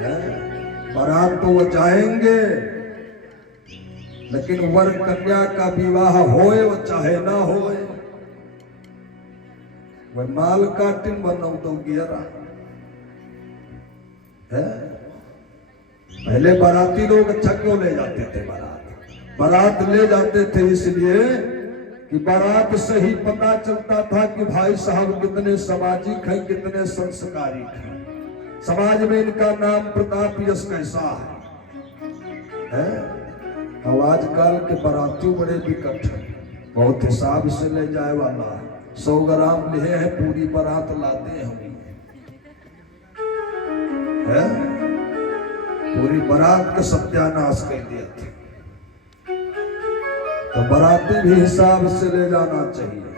है? बारात तो वो जाएंगे, लेकिन वर कन्या का विवाह होए वो चाहे ना होए, वह माल काटिन बनौ तो गिरा है। पहले बाराती लोग अच्छा क्यों ले जाते थे? बारात ले जाते थे इसलिए कि बारात से ही पता चलता था कि भाई साहब कितने सामाजिक हैं, कितने संस्कारिक हैं, समाज में इनका नाम प्रताप यश कैसा है? अब आजकल के बाराती बड़े विकट हैं, बहुत हिसाब से ले जाए वाला है। 100 ग्राम लिए हैं, पूरी बारात लाते हैं हम है? पूरी बारात का सत्यानाश कर दिया था। तो बाराती भी हिसाब से ले जाना चाहिए।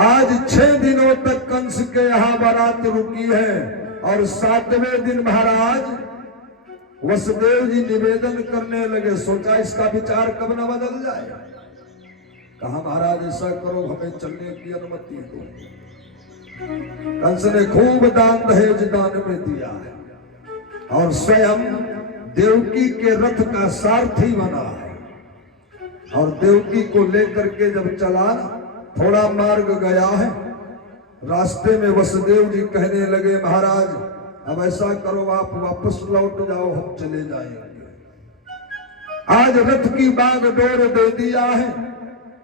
आज 6 दिनों तक कंस के यहाँ बारात रुकी है और 7वें दिन महाराज वसुदेव जी निवेदन करने लगे। सोचा इसका विचार कब न बदल जाए। कहा महाराज ऐसा करो, हमें चलने की अनुमति दो। कंस ने खूब दान दहेज दान में दिया है और स्वयं देवकी के रथ का सारथी बना है और देवकी को लेकर के जब चला, थोड़ा मार्ग गया है, रास्ते में वसुदेव जी कहने लगे महाराज अब ऐसा करो आप वापस लौट जाओ, हम चले जाएंगे। आज रथ की बागडोर दे दिया है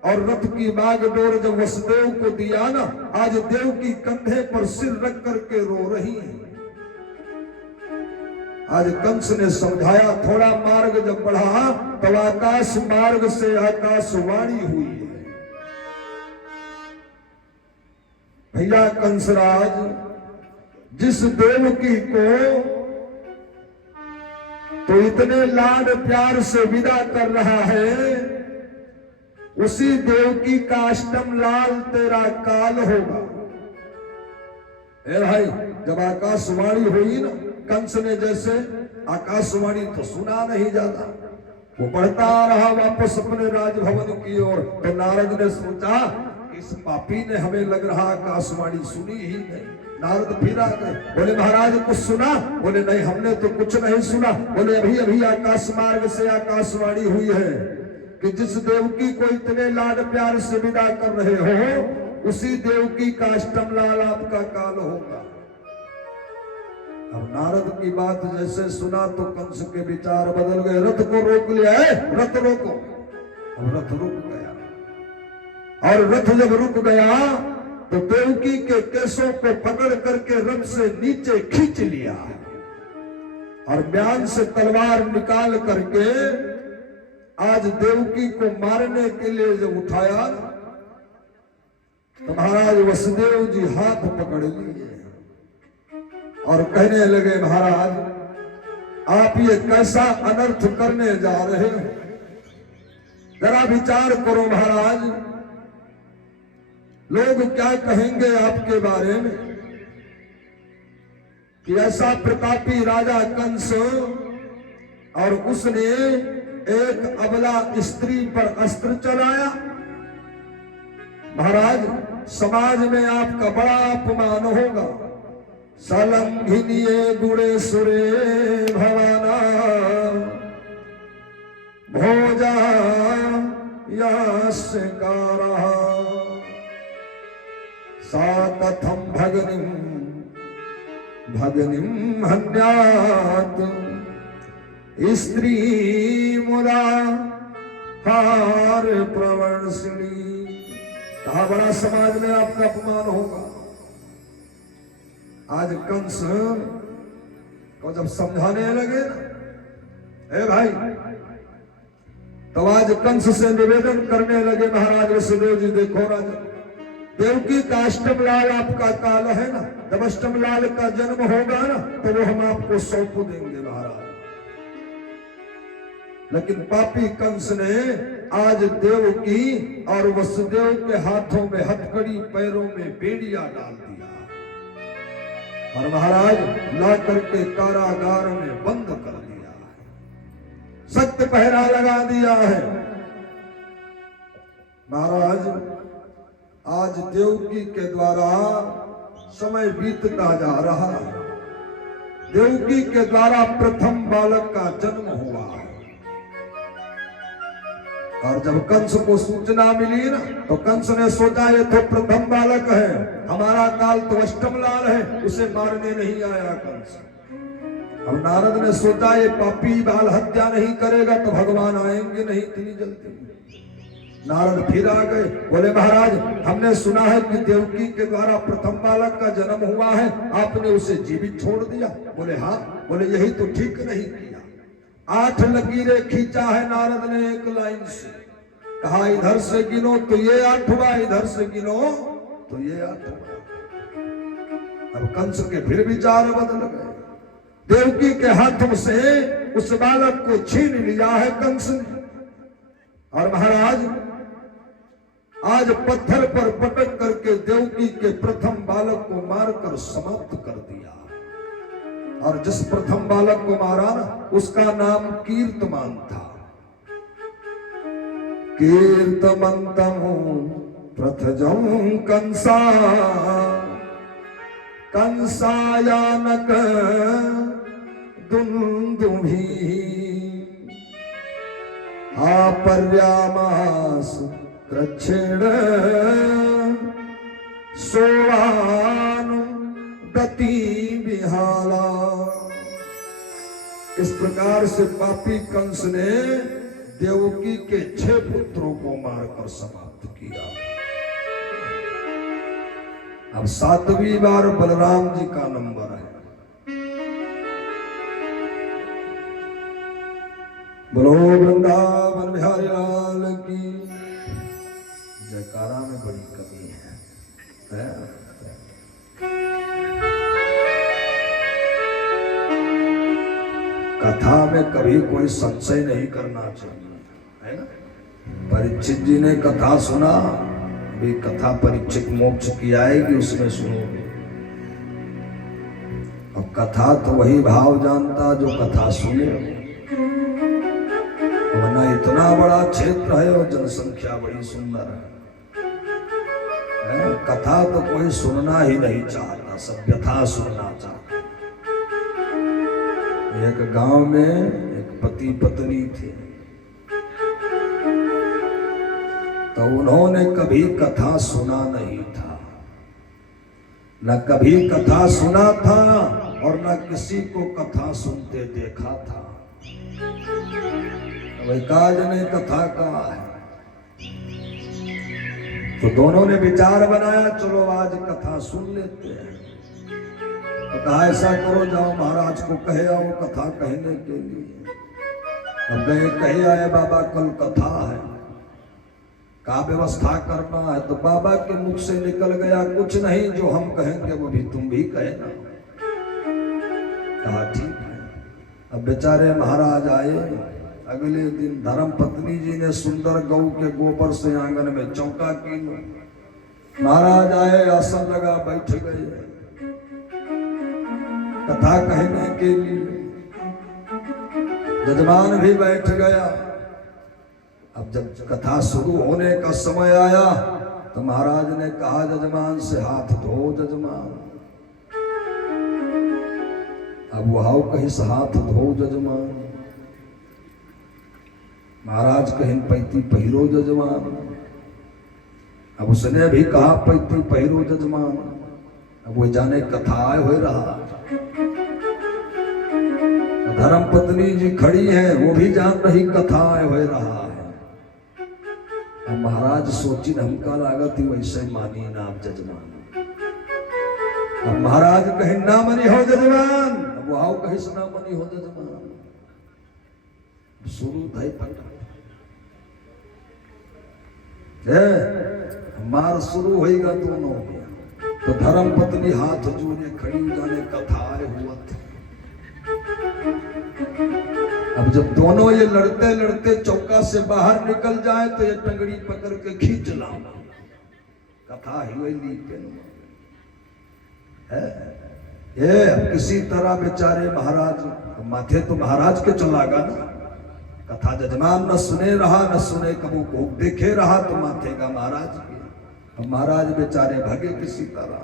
और रथ की बागडोर जब वसुदेव को दिया ना, आज देवकी कंधे पर सिर रख करके रो रही है। आज कंस ने समझाया, थोड़ा मार्ग जब बढ़ा तब आकाश मार्ग से आकाशवाणी हुई है। भैया कंसराज जिस देवकी को तो इतने लाड प्यार से विदा कर रहा है, उसी देवकी का अष्टम लाल तेरा काल होगा। ए भाई, जब आकाशवाणी हुई ना, कंस ने जैसे आकाशवाणी तो सुना नहीं जाता, वो बढ़ता रहा वापस अपने राजभवन की ओर। तो नारद ने सोचा इस पापी ने हमें लग रहा आकाशवाणी सुनी ही नहीं। नारद फिर आ गए, बोले महाराज कुछ सुना? बोले नहीं हमने तो कुछ नहीं सुना। बोले अभी अभी आकाश मार्ग से आकाशवाणी हुई है कि जिस देवकी को इतने लाड प्यार से विदा कर रहे हो, उसी देवकी का अष्टम लाल आपका काल होगा। अब नारद की बात जैसे सुना तो कंस के विचार बदल गए। रथ को रोक लिया है, रथ रोको। अब रथ रुक गया और रथ जब रुक गया तो देवकी के केसों को पकड़ करके रथ से नीचे खींच लिया और म्यान से तलवार निकाल करके आज देवकी को मारने के लिए जब उठाया तो महाराज वसुदेव जी हाथ पकड़ लिए और कहने लगे महाराज आप ये कैसा अनर्थ करने जा रहे हो? जरा विचार करो महाराज, लोग क्या कहेंगे आपके बारे में कि ऐसा प्रतापी राजा कंस और उसने एक अबला स्त्री पर अस्त्र चलाया। महाराज समाज में आपका बड़ा अपमान होगा। सलंघिनिये गुणे सुरे भवाना भोजा यास्कारा सा कथम भगनिम भगनिम हन्यात स्त्री मुरा हार प्रवर्षिणी। कहा बड़ा समाज में आपका अपमान होगा। आज कंस को जब समझाने लगे ना, ए भाई, तो आज कंस से निवेदन करने लगे महाराज वसुदेव जी देखो राजा, देवकी का अष्टम लाल आपका काल है ना, जब अष्टम लाल का जन्म होगा ना तो वो हम आपको सौंप देंगे महाराज। लेकिन पापी कंस ने आज देवकी और वसुदेव के हाथों में हथकड़ी, पैरों में बेड़िया डाल दिया और महाराज ला करके कारागार में बंद कर दिया है, सख्त पहरा लगा दिया है। महाराज आज देवकी के द्वारा समय बीतता जा रहा है। देवकी के द्वारा प्रथम बालक का जन्म हुआ। और जब कंस को सूचना मिली ना, तो कंस ने सोचा ये तो प्रथम बालक है, हमारा काल तो अष्टम लाल है, उसे मारने नहीं आया कंस। अब नारद ने सोचा ये पापी बाल हत्या नहीं करेगा तो भगवान आएंगे नहीं इतनी जल्दी। नारद फिर आ गए, बोले महाराज हमने सुना है कि देवकी के द्वारा प्रथम बालक का जन्म हुआ है, आपने उसे जीवित छोड़ दिया। बोले हाँ। बोले यही तो ठीक नहीं किया। 8 लकीरें खींचा है नारद ने एक लाइन से, कहा इधर से गिनो तो ये 8 हुआ, इधर से गिनो तो ये 8 हुआ। अब कंस के फिर विचार बदल गए। देवकी के हाथों से उस बालक को छीन लिया है कंस ने। और महाराज आज पत्थर पर पटक करके देवकी के प्रथम बालक को मारकर समाप्त कर दिया। और जिस प्रथम बालक को मारा ना, उसका नाम कीर्तमान था। कीर्तमंतम प्रथजं कंसा कंसायानक दुंदुभी आपर्यामास कृच्छेण सोवान गति विहाला। इस प्रकार से पापी कंस ने देवकी के 6 पुत्रों को मारकर समाप्त किया। अब 7वीं बार बलराम जी का नंबर है। बोलो वृंदावन बिहारी लाल की। जयकारा में बड़ी कमी है। कथा में कभी कोई संशय नहीं करना चाहिए, है ना। परीक्षित जी ने कथा सुना, भी कथा परीक्षित मोक्ष की आएगी उसमें सुनोगे। और कथा तो वही भाव जानता जो कथा सुने, वरना इतना बड़ा क्षेत्र है और जनसंख्या बड़ी सुंदर है। कथा तो कोई सुनना ही नहीं चाहता, सब व्यथा सुनना चाहता। एक गांव में एक पति पत्नी थे, तो उन्होंने कभी कथा सुना नहीं था, न कभी कथा सुना था और न किसी को कथा सुनते देखा था। काज ने कथा कहा है, तो दोनों ने विचार बनाया चलो आज कथा सुन लेते हैं। तो कहा ऐसा करो जाओ महाराज को कहे आओ कथा कहने के लिए। अब गए कहे आए बाबा कल कथा है, का व्यवस्था करना है। तो बाबा के मुख से निकल गया कुछ नहीं, जो हम कहेंगे वो भी तुम भी कहना। कहा ठीक है। अब बेचारे महाराज आए। अगले दिन धर्म पत्नी जी ने सुंदर गौ के गोबर से आंगन में चौका की। महाराज आए, आसन लगा बैठ गए कथा कहने के लिए। जजमान भी बैठ गया। अब जब कथा शुरू होने का समय आया तो महाराज ने कहा जजमान से हाथ धो जजमान। अब वो आओ कहीं से हाथ धो जजमान। महाराज कहीं पैती पहिरो जजमान। अब उसने भी कहा पैती पहिरो जजमान। अब वो जाने कथा हो रहा। धर्म पत्नी जी खड़ी है, वो भी जान रही कथा हो रहा है। अब महाराज सोची हमका लागत ही वैसे मानी नाम जजमान। अब महाराज कहीं ना मनी हो जजमान। अब वो आओ कहीं से ना मनी हो जजमान। शुरू था पटा मार शुरू होगा दोनों में। तो धर्म पत्नी हाथ जोड़े खड़ी जाने कथा हुआ था। अब जब दोनों ये लड़ते लड़ते चौका से बाहर निकल जाए तो ये टंगड़ी पकड़ के खींच लाना। कथा ही वही है। ये अब किसी तरह बेचारे महाराज माथे तो महाराज के चलागा ना। कथा जजमान न सुने रहा न सुने कबू को देखे रहा तो माथेगा महाराज के। अब महाराज बेचारे भगे किसी तरह।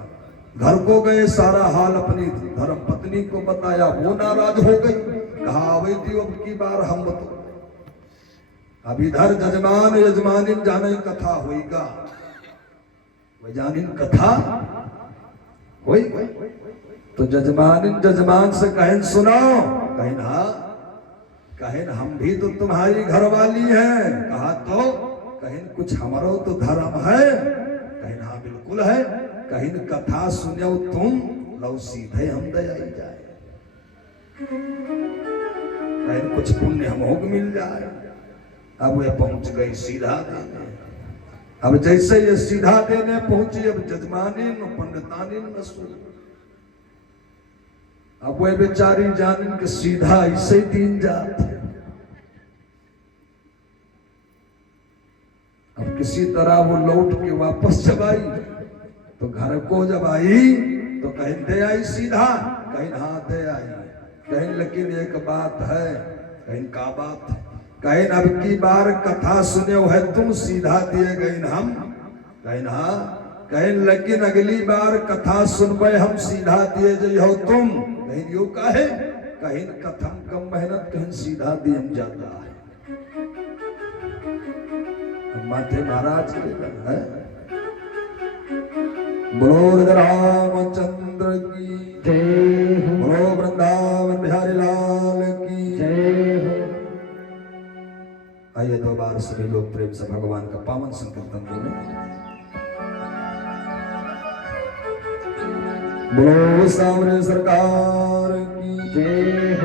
घर को गए, सारा हाल अपनी धर्म पत्नी को बताया, वो नाराज हो गई, कहा अवै थी अब की बार हम तो अब इधर जजमान यजमानिन जाने कथा होगा, जानिन कथा होई। तो जजमानिन जजमान से कहें सुनाओ, कहें हाँ, कहें हम भी तो तुम्हारी घरवाली हैं, कहा तो कहें कुछ हमारो तो धर्म है, कहें हाँ बिल्कुल है, कहीं कथा सुनो तुम लो सीधे हम दयाई जाए, कहीं कुछ पुण्य हमोग मिल जाए। अब वे पहुंच गई सीधा देने। अब जैसे ये सीधा देने पहुंची, अब जजमानी पंडितानी न सुन, अब वे बेचारी जानिन के सीधा ऐसे दिन जाते। अब किसी तरह वो लौट के वापस जब आई, तो घर को जब आई तो कहीं दे आई सीधा, कहीं हाँ दे आई, कहीं लेकिन एक बात है, कहीं का बात, कहीं अब की बार कथा सुने है तुम सीधा दिए गए हम, कहीं हाँ, कहीं लेकिन अगली बार कथा सुनबे हम सीधा दिए जाइ हो तुम, कहीं यू कहे, कहीं कथम कम मेहनत, कहीं सीधा दिए जाता है। माथे महाराज के है, बोलो रामचंद्र की जय, बोलो वृंदावन बिहारी लाल की जय। आइए दो बार सभी लोग प्रेम से भगवान का पावन संकीर्तन बोले। बोलो सावरे सरकार की जय,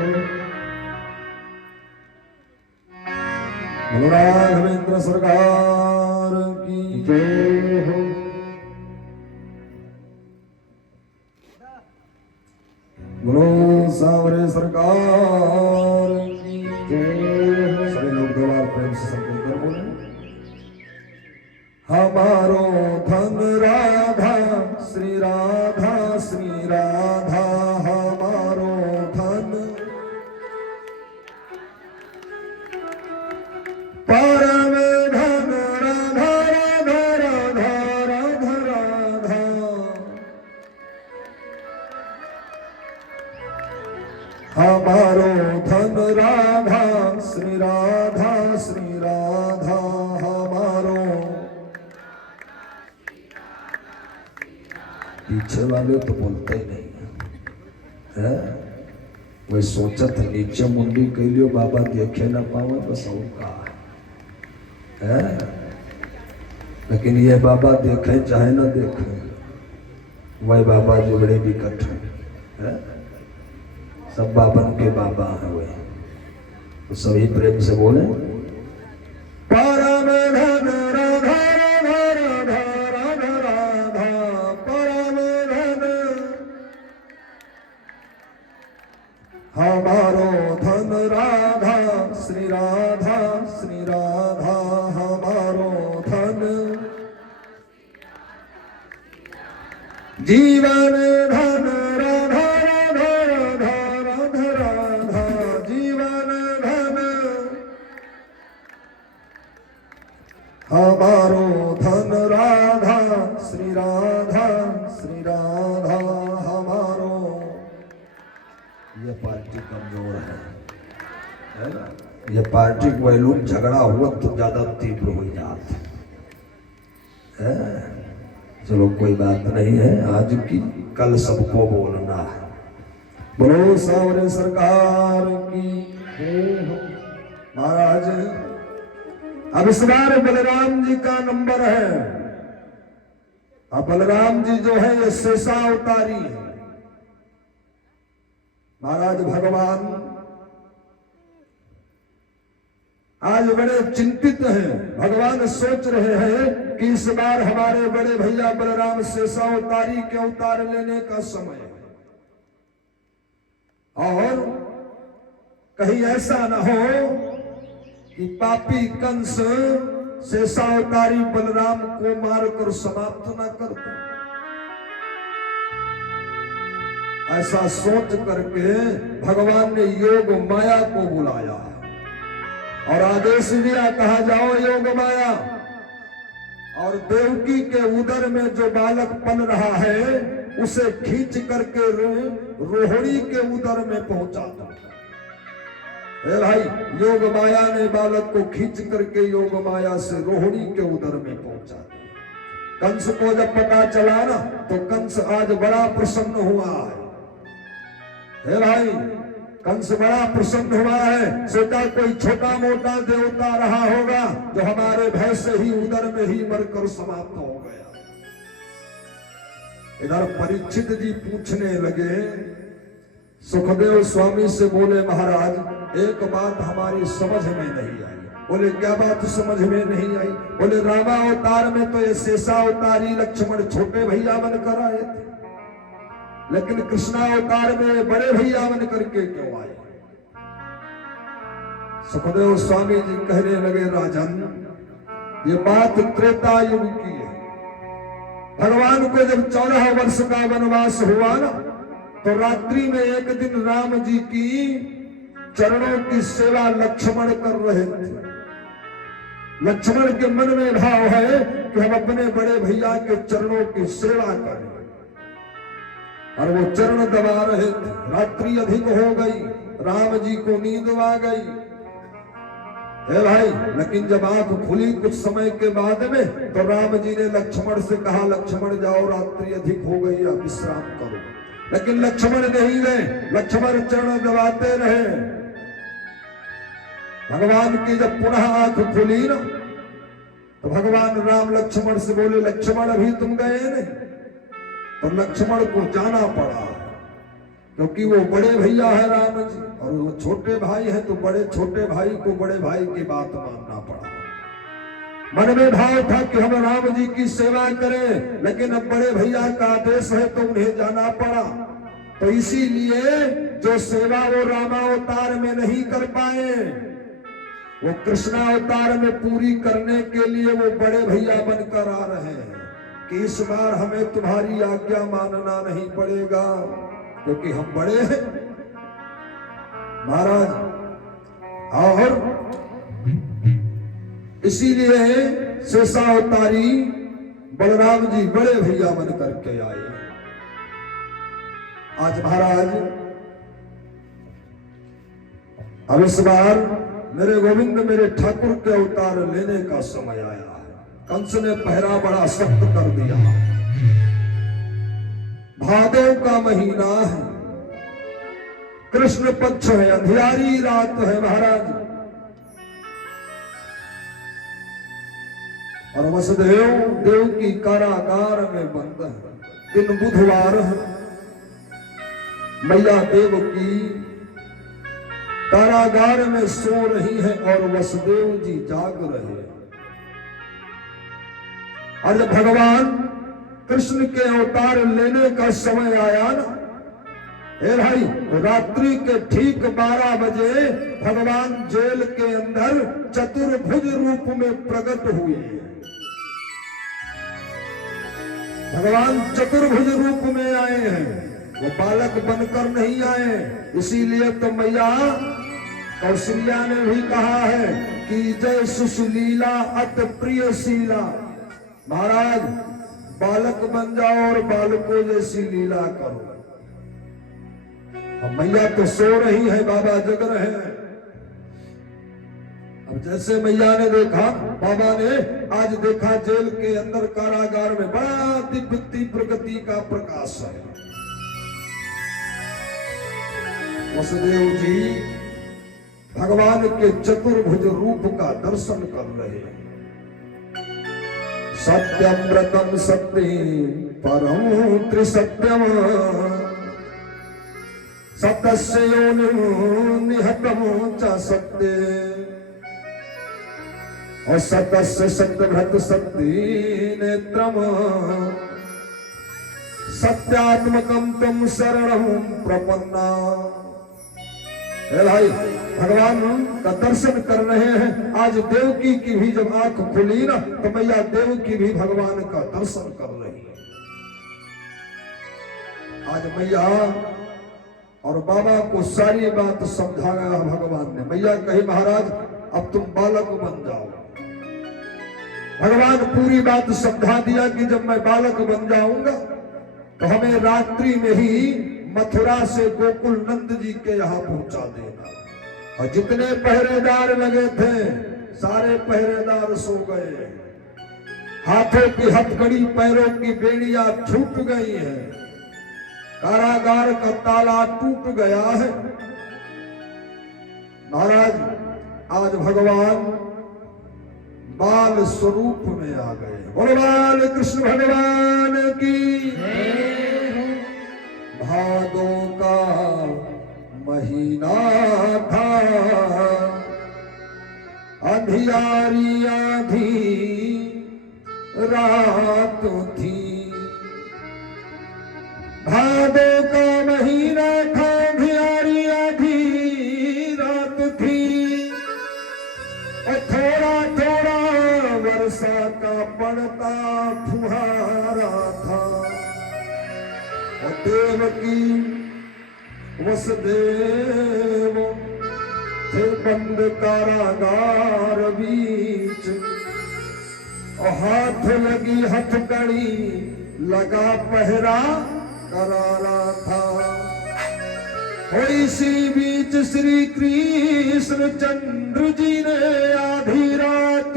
बोलो राघवेंद्र सरकार की जय हो। बोलो सावरे सरकार की जय हो। सभी लोग दो बार प्रेम से संकीर्तन बोले। हमारो धन राधा श्री राधा श्री राधा, हमारो धन परम धन राधा राधा राधा राधा राधा, हमारो धन राधा श्री राधा श्री राधा, हमारो। पीछे वाले तो बोलते ही नहीं है, वही सोचत नीचे मुंडी कैलियो बाबा देखे ना पावे बस और का है, लेकिन ये बाबा देखे चाहे ना देखे, वही बाबा जो बड़े विकट है, सब बाबन के बाबा है वे, तो सभी प्रेम से बोले। परम धन राधा राधा राधा राधा, परम धन हमारो धन राधा श्री राधा श्री राधा, हमारो धन जीवन धन राधा राधा राधा राधा, जीवन धन हमारो धन राधा श्री राधा श्री राधा, हमारो। ये पार्टी कमजोर है ना, ये पार्टी को वैल्यूम झगड़ा हुआ तो ज्यादा तीव्र हो जाता है। चलो कोई बात नहीं है, आज की कल सबको बोलना है। बोलो सावरे सरकार की जय हो। महाराज अब इस बार बलराम जी का नंबर है। अब बलराम जी जो है ये शेषा अवतारी है। महाराज भगवान आज बड़े चिंतित हैं। भगवान सोच रहे हैं कि इस बार हमारे बड़े भैया बलराम शेषा अवतारी के अवतार लेने का समय है, और कहीं ऐसा न हो कि पापी कंस शेषावतारी बलराम को मारकर समाप्त न कर दे। ऐसा सोच करके भगवान ने योग माया को बुलाया और आदेश दिया, कहा जाओ योग माया, और देवकी के उदर में जो बालक पल रहा है उसे खींच करके रोहिणी के उदर में पहुंचा था। भाई, योग माया ने बालक को खींच करके योग माया से रोहिणी के उदर में पहुंचा दिया। कंस को जब पता चला ना, तो कंस आज बड़ा प्रसन्न हुआ है भाई, कंस बड़ा प्रसन्न हुआ है। सोचा कोई छोटा मोटा देवता रहा होगा जो हमारे भय से ही उदर में ही मरकर समाप्त हो गया। इधर परीक्षित जी पूछने लगे, सुखदेव स्वामी से बोले, महाराज एक बात हमारी समझ में नहीं आई। बोले क्या बात समझ में नहीं आई? बोले रामा अवतार में तो ये शेषावतारी लक्ष्मण छोटे भैया बनकर आए थे, लेकिन कृष्णावतार में बड़े भैया बन करके क्यों आए? सुखदेव स्वामी जी कहने लगे, राजन ये बात त्रेता युग की है। भगवान को जब 14 वर्ष का वनवास हुआ ना, तो रात्रि में एक दिन राम जी की चरणों की सेवा लक्ष्मण कर रहे थे। लक्ष्मण के मन में भाव है कि हम अपने बड़े भैया के चरणों की सेवा करें, और वो चरण दबा रहे थे। रात्रि अधिक हो गई, राम जी को नींद आ गई भाई, लेकिन जब आंख खुली कुछ समय के बाद में, तो राम जी ने लक्ष्मण से कहा, लक्ष्मण जाओ, रात्रि अधिक हो गई, अब विश्राम करो। लेकिन लक्ष्मण नहीं गए, लक्ष्मण चरण दबाते रहे। भगवान की जब पुनः आंख खुली ना, तो भगवान राम लक्ष्मण से बोले, लक्ष्मण अभी तुम गए नहीं? तो लक्ष्मण को जाना पड़ा, क्योंकि वो बड़े भैया है राम जी, और वो छोटे भाई हैं, तो बड़े छोटे भाई को बड़े भाई की बात मानना पड़ा। मन में भाव था कि हम राम जी की सेवा करें, लेकिन अब बड़े भैया का आदेश है तो उन्हें जाना पड़ा। तो इसीलिए जो सेवा वो रामावतार में नहीं कर पाए, वो कृष्णावतार में पूरी करने के लिए वो बड़े भैया बनकर आ रहे हैं कि इस बार हमें तुम्हारी आज्ञा मानना नहीं पड़ेगा, क्योंकि हम बड़े हैं महाराज। और इसीलिए शेषावतारी बलराम जी बड़े भैया बन करके आए। आज महाराज अब इस बार मेरे गोविंद मेरे ठाकुर के अवतार लेने का समय आया है। कंस ने पहरा बड़ा सख्त कर दिया। भादव का महीना है, कृष्ण पक्ष है, अंधियारी रात है महाराज, और वसुदेव देव की कारागार में बंद है। दिन बुधवार है, मैया देव की कारागार में सो रही है और वसुदेव जी जाग रहे हैं। और जब भगवान कृष्ण के अवतार लेने का समय आया ना, हे भाई, रात्रि के ठीक 12 बजे भगवान जेल के अंदर चतुर्भुज रूप में प्रकट हुए। भगवान चतुर्भुज रूप में आए हैं, वो बालक बनकर नहीं आए। इसीलिए तो मैया कौशल्या ने भी कहा है कि जय सुशीला अत प्रियशीला। महाराज बालक बन जाओ और बालकों जैसी लीला करो। अब मैया तो सो रही है, बाबा जग रहे हैं। अब जैसे मैया ने देखा, बाबा ने आज देखा जेल के अंदर कारागार में बड़ा दिव्य प्रगति का प्रकाश है। वसुदेव जी भगवान के चतुर्भुज रूप का दर्शन कर रहे हैं। सत्यम व्रतम सत्य परम त्रिसत्यम सत्य निहतम च सत्य और सत्य सत्यभ्रत सत्य नेत्रम सत्यात्मकम तम शरणम प्रपन्ना। भाई भगवान का दर्शन कर रहे हैं। आज देवकी की भी जब आंख खुली ना, तो मैया देवकी भी भगवान का दर्शन कर रही है। आज मैया और बाबा को सारी बात समझाया भगवान ने। मैया कही, महाराज अब तुम बालक बन जाओ। भगवान पूरी बात समझा दिया कि जब मैं बालक बन जाऊंगा तो हमें रात्रि में ही मथुरा से गोकुल नंद जी के यहाँ पहुंचा देना। और जितने पहरेदार लगे थे सारे पहरेदार सो गए, हाथों की हथकड़ी पैरों की बेड़ियां छूट गई है, कारागार का ताला टूट गया है। महाराज आज भगवान बाल स्वरूप में आ गए। भगवान कृष्ण भगवान की। भादों का महीना था, अंधियारी आधी रात थी। भादों का महीना था, अंधियारी आधी रात थी। और थोड़ा थोड़ा वर्षा का पड़ता फुहारा था। और देवकी वसुदेव थे बंद कारागार बीच। और हाथ लगी हथकड़ी लगा पहरा करारा था। और इसी बीच श्री कृष्ण चंद्र जी ने आधी रात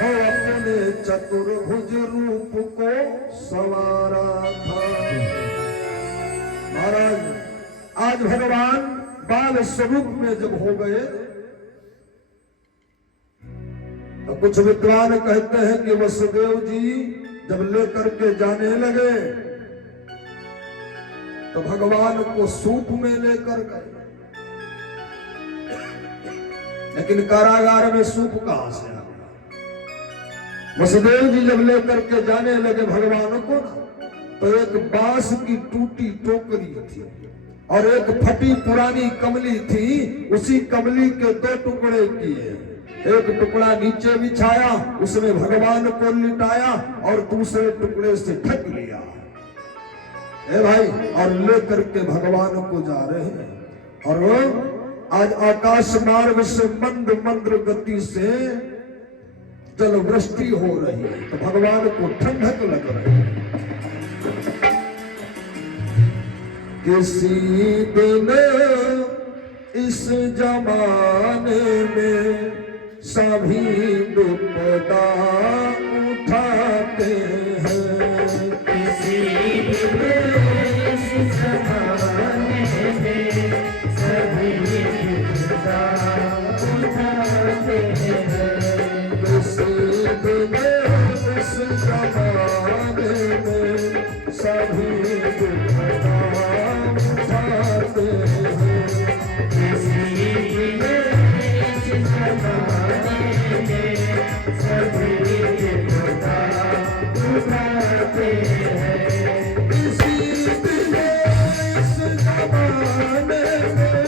अपने चतुर्भुज रूप को सवारा था। महाराज आज भगवान बाल स्वरूप में जब हो गए तो कुछ विद्वान कहते हैं कि वसुदेव जी जब लेकर के जाने लगे तो भगवान को सूप में लेकर गए। लेकिन कारागार में सूप कहां से आ गया? वसुदेव जी जब लेकर के जाने लगे भगवान को ना, तो एक बांस की टूटी टोकरी थी और एक फटी पुरानी कमली थी। उसी कमली के दो टुकड़े किए, एक टुकड़ा नीचे बिछाया, उसमें भगवान को लिटाया और दूसरे टुकड़े से ढक लिया। ए भाई, और लेकर के भगवान को जा रहे हैं। और वो आज आकाश मार्ग से मंद मंद गति से जल वृष्टि हो रही है, तो भगवान को ठंडक लग रही है। किसी दिन इस जमाने में सभी विपदा उठाते हैं। किसी दिन इस जमाने में सभी विपदा उठाते हैं। किसी दिन इस जमाने में सभी विपदा उठाते हैं। किसी दिन इस जमाने में सभी विपदा उठाते हैं। किसी दिन इस जमाने में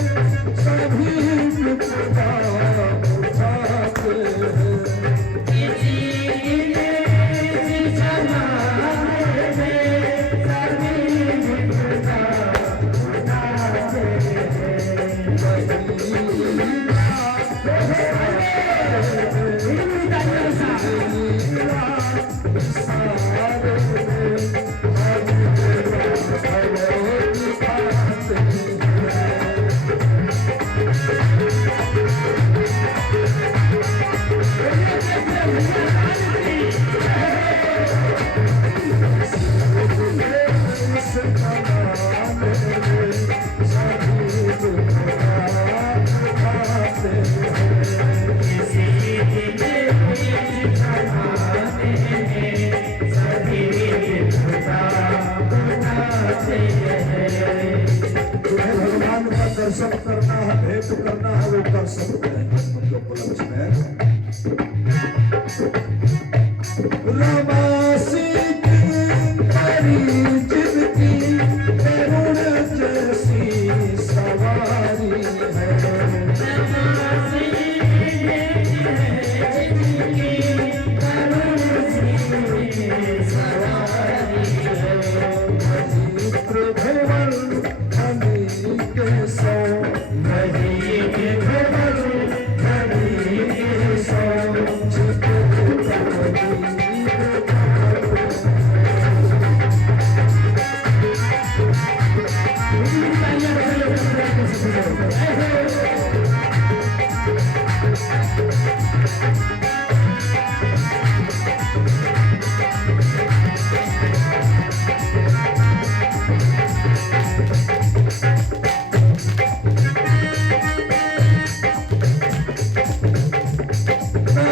सभी विपदा उठाते हैं। दर्शन करना है, भेंट करना है, वो कर सकते हैं। जो उपलक्ष्य में रमासी जिनकी करुण जैसी सवारी है।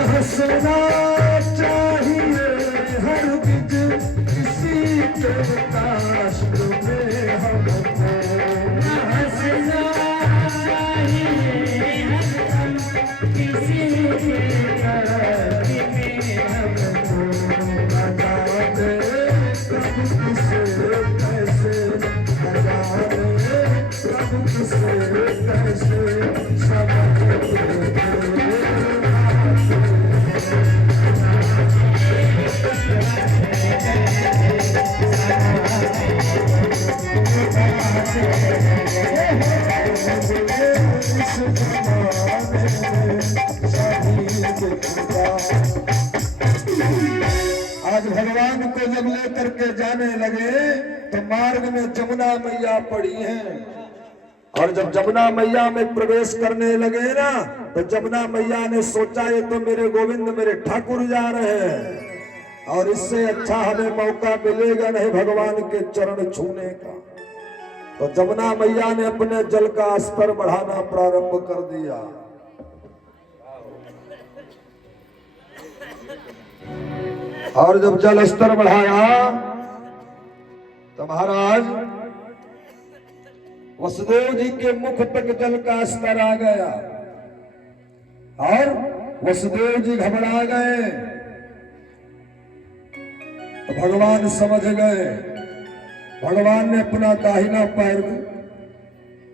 हंसना चाहिए हरगिज किसी के कास्ट में हमको, हंसना चाहिए हरदम किसी के कास्ट में हमको। लगा दे प्रभु किसे कैसे, लगा दे प्रभु किसे कैसे समझ आज भगवान को जब लेकर के जाने लगे तो मार्ग में जमुना मैया पड़ी हैं, और जब जमुना मैया में प्रवेश करने लगे ना तो जमुना मैया ने सोचा ये तो मेरे गोविंद मेरे ठाकुर जा रहे हैं और इससे अच्छा हमें मौका मिलेगा नहीं भगवान के चरण छूने का। तो जमुना मैया ने अपने जल का स्तर बढ़ाना प्रारंभ कर दिया। और जब जल स्तर बढ़ाया तो महाराज वसुदेव जी के मुख तक जल का स्तर आ गया और वसुदेव जी घबरा गए। तो भगवान समझ गए। भगवान ने अपना दाहिना पैर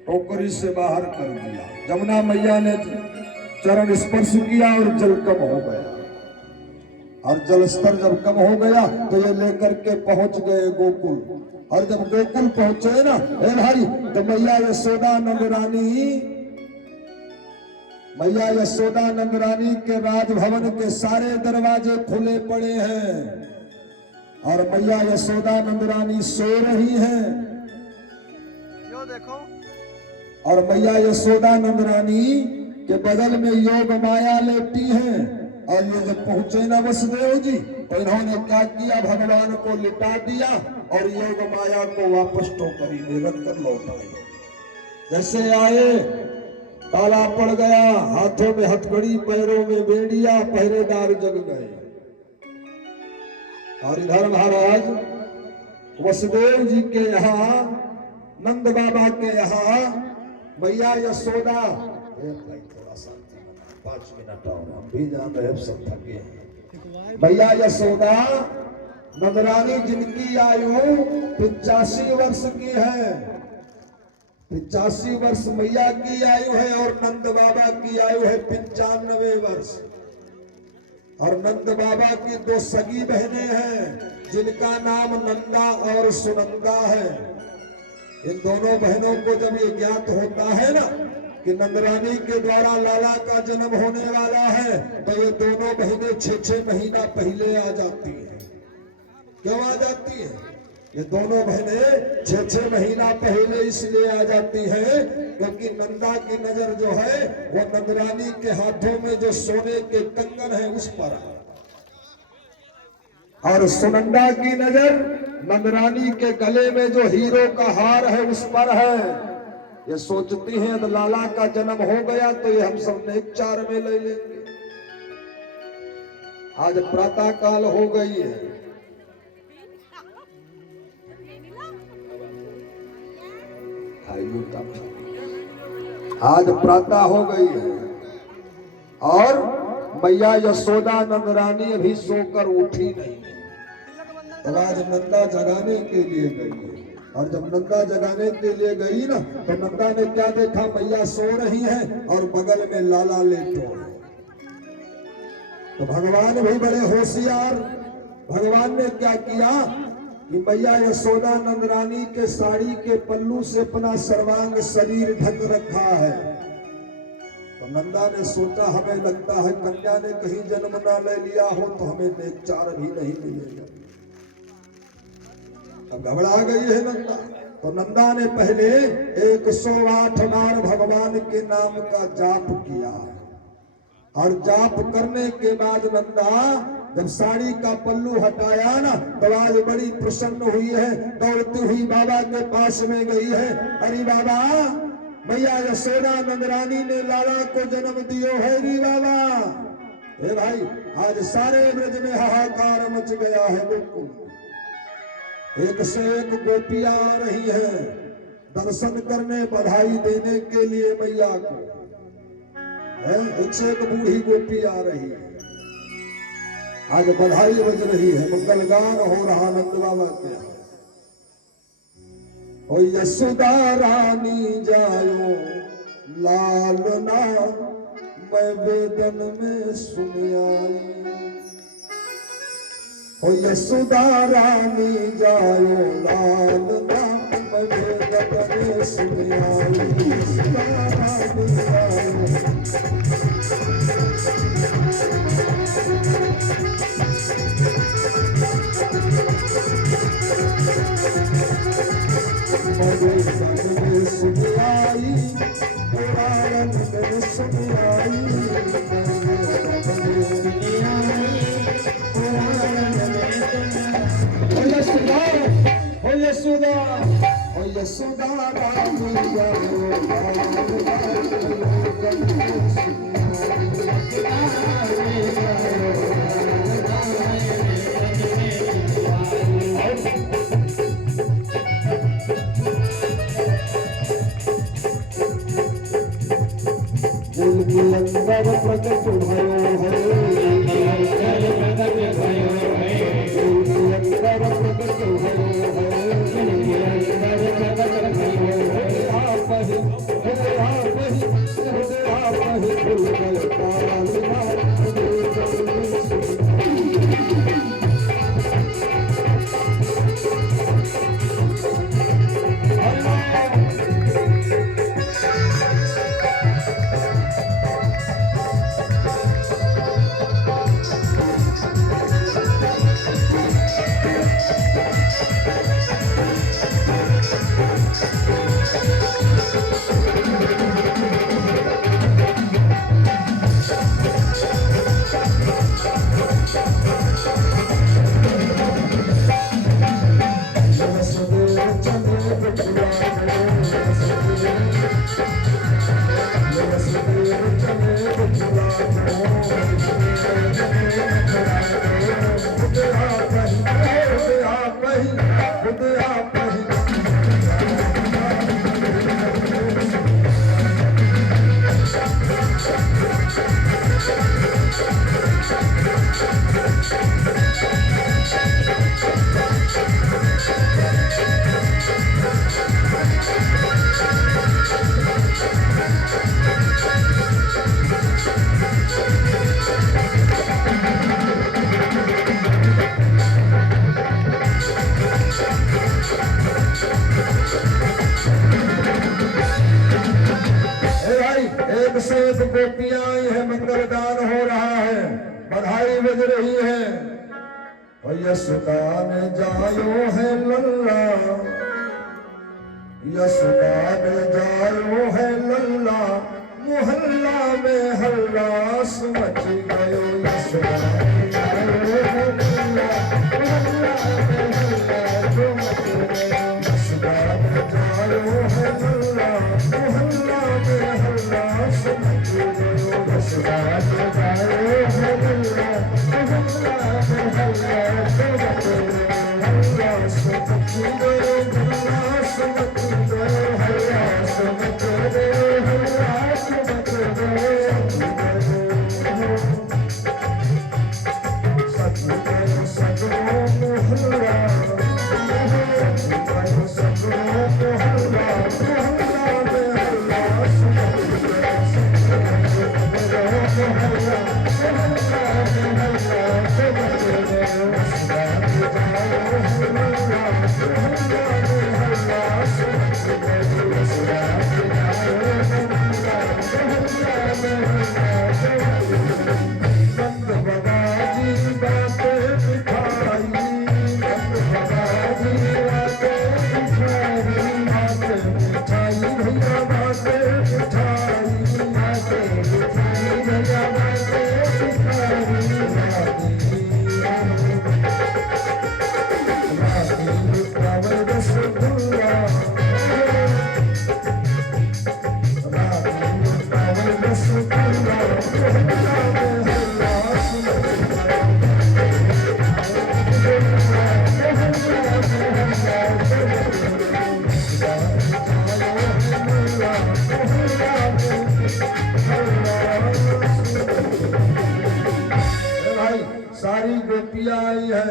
टोकरी से बाहर कर दिया। जमुना मैया ने चरण स्पर्श किया और जल कम हो गया, और जल स्तर जब कम हो गया तो ये लेकर के पहुंच गए गोकुल। और जब गोकुल पहुंचे ना भाई तो मैया यशोदा नंद रानी के राजभवन के सारे दरवाजे खुले पड़े हैं और मैया यशोदा नंद रानी सो रही हैं। यो देखो, और मैया यशोदा नंद रानी के बगल में योग माया लेटी हैं। और ये जब पहुंचे ना वसुदेव जी तो इन्होंने क्या किया, भगवान को लिटा दिया और योग माया को वापस टोकरी में रखकर लौट आए। जैसे आए ताला पड़ गया, हाथों में हथकड़ी पैरों में बेड़िया, पहरेदार जग गए। और इधर महाराज वसुदेव जी के यहाँ नंद बाबा के यहाँ मैया यशोदा 5 मिनट और हम भी जान रहे सब थके हैं। मैया यशोदा नंद रानी जिनकी आयु 85 वर्ष की है, 85 वर्ष मैया की आयु है और नंद बाबा की आयु है 95 वर्ष। और नंद बाबा की 2 सगी बहनें हैं जिनका नाम नंदा और सुनंदा है। इन दोनों बहनों को जब ये ज्ञात होता है ना कि नंदरानी के द्वारा लाला का जन्म होने वाला है तो ये दोनों बहनें 6-6 महीना पहले आ जाती हैं। क्यों आ जाती हैं? ये दोनों बहनें 6-6 महीना पहले इसलिए आ जाती हैं क्योंकि नंदा की नजर जो है वो नंदरानी के हाथों में जो सोने के कंगन है उस पर है, और सुनंदा की नजर नंदरानी के गले में जो हीरो का हार है उस पर है। ये सोचती हैं तो लाला का जन्म हो गया तो ये हम सब नेक 4 में ले लेंगे। आज प्रातः काल हो गई है, आज प्रातः हो गई है और मैया यशोदा नंद रानी अभी सोकर उठी नहीं है। तो आज नंदा जगाने के लिए गई है, और जब नंदा जगाने के लिए गई ना तो नंदा ने क्या देखा, मैया सो रही है और बगल में लाला लेटे हैं। तो भगवान भी बड़े होशियार, भगवान ने क्या किया कि मैया यशोदा नंद रानी के साड़ी के पल्लू से अपना सर्वांग शरीर ढक रखा है। तो नंदा ने सोचा हमें लगता है कन्या ने कहीं जन्म ना ले लिया हो तो हमें नेक 4 भी नहीं मिलेगा। अब घबरा गई है नंदा, तो नंदा ने पहले 108 बार भगवान के नाम का जाप किया और जाप करने के बाद नंदा जब साड़ी का पल्लू हटाया ना तो आज बड़ी प्रसन्न हुई है, दौड़ती हुई बाबा के पास में गई है। अरे बाबा, मैया यशोदा नंदरानी ने लाला को जन्म दियो है री बाबा। हे भाई, आज सारे ब्रज में हाहाकार मच गया है। बिल्कुल एक से एक गोपियां आ रही है दर्शन करने, बधाई देने के लिए मैया को। एक से एक बूढ़ी गोपी आ रही है, आज बधाई बज रही है, मंगल गान हो रहा नंद बाबा के। ओ यशोदा रानी जायो लालना, मैं वेदन में सुन आई। ओ यशोदा रानी जायो लालना, मैं वेदन में सुन आई। यशोदा रानी जायो सुन आई, पुराण में सुन आई, यशोदा यशोदा रानी अंदर प्रकट भयो है, अंदर प्रकट भयो है, अंदर प्रकट भयो है। आप ही भूल गए कालिमा। गोपियां आई है, मंगल गान हो रहा है, बधाई बज रही है। यशोदा ने जायो है लल्ला, यशोदा ने जायो है लल्ला, मोहल्ला में हल्ला मच गयो। यशोदा ने जायो है लल्ला, मोहल्ला में हल्ला मच गयो। यशोदा ने जायो है लल्ला, मोहल्ला में हल्ला मच गयो। यशोदा ने जायो है लल्ला, मोहल्ला में हल्ला मच गयो। हल्ला मच गयो, हल्ला मच गयो, हल्ला मच गयो, हल्ला मच गयो।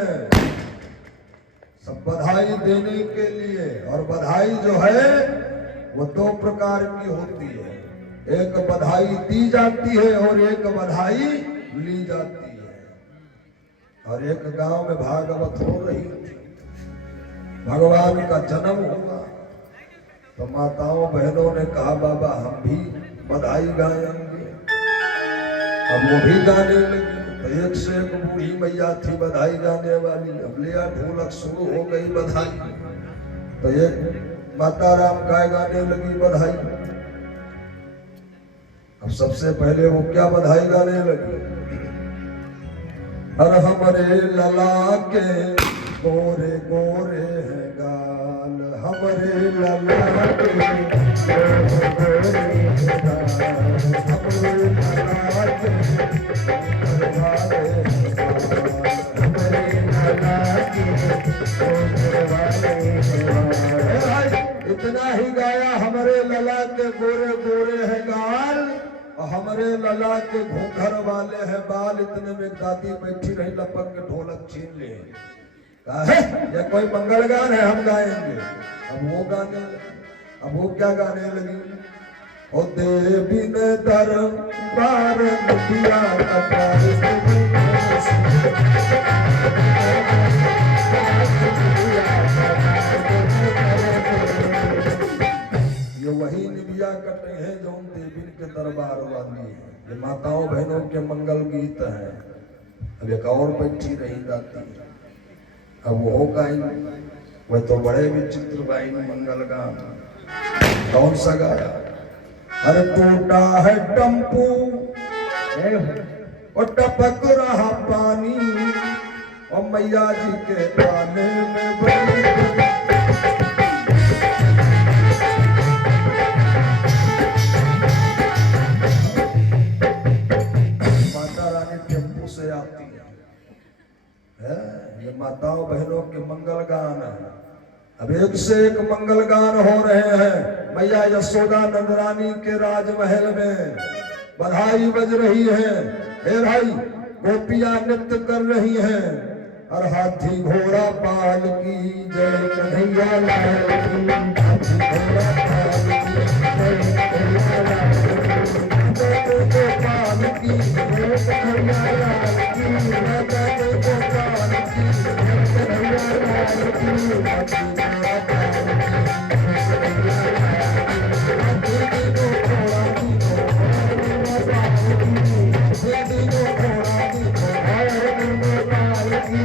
हैं, सब बधाई देने के लिए। और बधाई जो है वो दो प्रकार की होती है, एक बधाई दी जाती है और एक बधाई ली जाती है। और एक गांव में भागवत हो रही थी, भगवान का जन्म होगा, तो माताओं बहनों ने कहा बाबा हम भी बधाई गाएंगे। अब वो भी गाने लगी, तो एक से एक बूढ़ी मैया थी बधाई गाने वाली। अब लिया ढोलक, शुरू हो गई बधाई, तो एक माता राम गाने लगी बधाई। अब सबसे पहले वो क्या बधाई गाने लगी, हर हमरे लला के गोरे गोरे हैं गाल, हमरे लला के गोरे गोरे हैं गाल, हमरे लला के गोरे वाले हैं गाल, हमरे लला के गोरे वाले हैं गाल। इतना ही गाया, हमरे लला के गोरे गोरे हैं गाल और हमरे लला के घूंघर वाले हैं बाल। इतने में दादी बैठी रही, लपक के ढोलक छीन ले, कहा ये कोई मंगल गान है हम गाएंगे। अब वो गाने, अब वो क्या गाने लगी, ओ देवी ने दरबार दिया ये वही निबिया कटे हैं जो देवी के दरबार वाली है। ये माताओं बहनों के मंगल गीत है। अब एक और बैठी रही दाती, अब वो गाई, वह तो बड़े विचित्र गाई मंगल गान। कौन सा गाया, अरे टूटा है टम्पू और टपक रहा पानी और मैया जी के आने में बड़ी से आती है। ये माताओं बहनों के मंगल गान है। अब एक से एक मंगल गान हो रहे हैं। मैया यशोदा नंदरानी के राजमहल में बधाई बज रही है। हे भाई, गोपियां नृत्य कर रही हैं और हाथी घोड़ा पाल की जय कन्हैया लाल की, हाथी घोड़ा पाल की जय कन्हैया लाल की, गोपाल की जय कन्हैया लाल की, गोपाल की जय कन्हैया लाल की, हाथी घोड़ा पाल की जय कन्हैया लाल की,